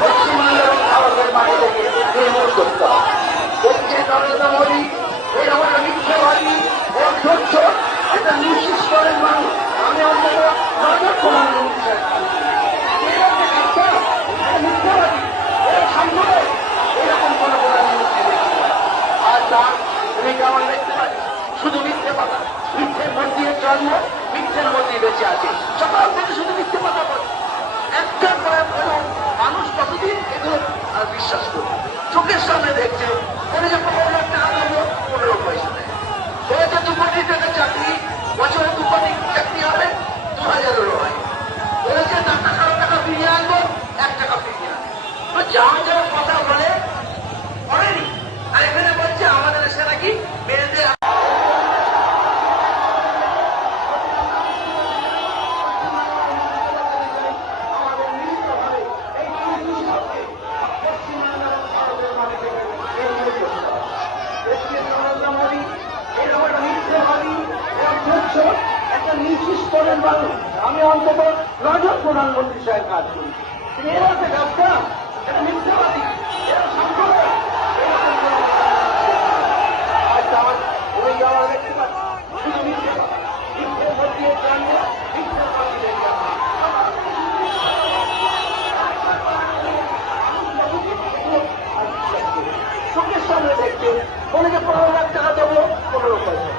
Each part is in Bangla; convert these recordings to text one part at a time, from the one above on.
পশ্চিমবাংলা এবং ভারতের মাটি থেকে নির্মূল করতে হবে। দেখছে নরেন্দ্র মোদী এরকম একটা মিথ্যাবাদী অধ্যক্ষ, একটা নিঃশেষ করেন মানুষ। আমি অন্তত নজর প্রধানমন্ত্রী মিথ্যাবাদী সাম্প্রদায়িক এরকম কোন প্রধানমন্ত্রী আর তার ভূমিকা আমরা দেখতে পাই। শুধু মিথ্যে কথা, মিথ্যের মধ্যে জন্ম, মিথ্যের মধ্যে বেঁচে আছে। সকাল থেকে শুধু মিথ্যে কথা বলে একটা মানুষ কতদিন এগুলো বিশ্বাস করবে? চোখের সামনে দেখছে ওরা যে 15 লাখ টাকা দেবো, 15 পয়সা নেয়। বলেছে 2 কোটি টাকা চাকরি, বছরে 2 কোটি চাকরি হবে, 2000 হয়। বলেছে 10 টাকা ফিরিয়ে আনবো, 1 টাকা ফিরিয়ে আনবো। তো যা যা কথা বলে করেনি। আর এখানে বলছে আমাদের এসে নাকি মেয়েদের একটা নিঃশেষ করেন মানুষ। আমি অন্তত নজর প্রধানমন্ত্রী সাহেব কাজ করি। এরা হচ্ছে ডাক্তার, এটা মিথ্যাবাদী, এরা সাম্প্রদায়িক। দেখতে পাচ্ছি শুধু মিথ্যে কথা, মিথ্যের মধ্যে জন্ম, মিথ্যের মধ্যে চোখের সামনে দেখতে বলে যে 15 লাখ টাকা দেবো, 15 পয়সা।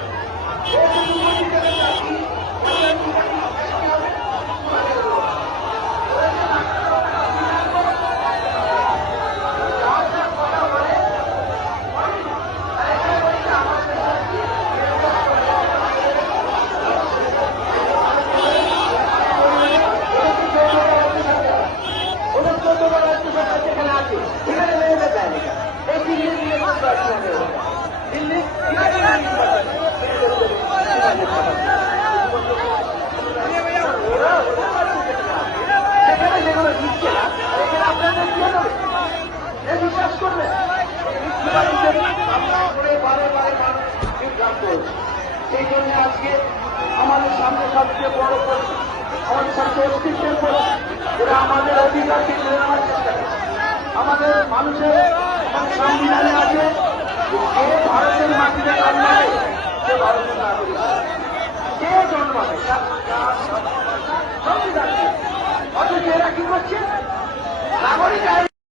বিশ্বাস করবেন সেই জন্য আজকে আমাদের সামনে সবচেয়ে বড় প্রশ্ন, আমাদের সবচেয়ে অস্তিত্বের প্রশ্ন, এরা আমাদের অধিকারকে কেড়ে নেওয়ার চেষ্টা করে। আমাদের মানুষের সংবিধানে আছে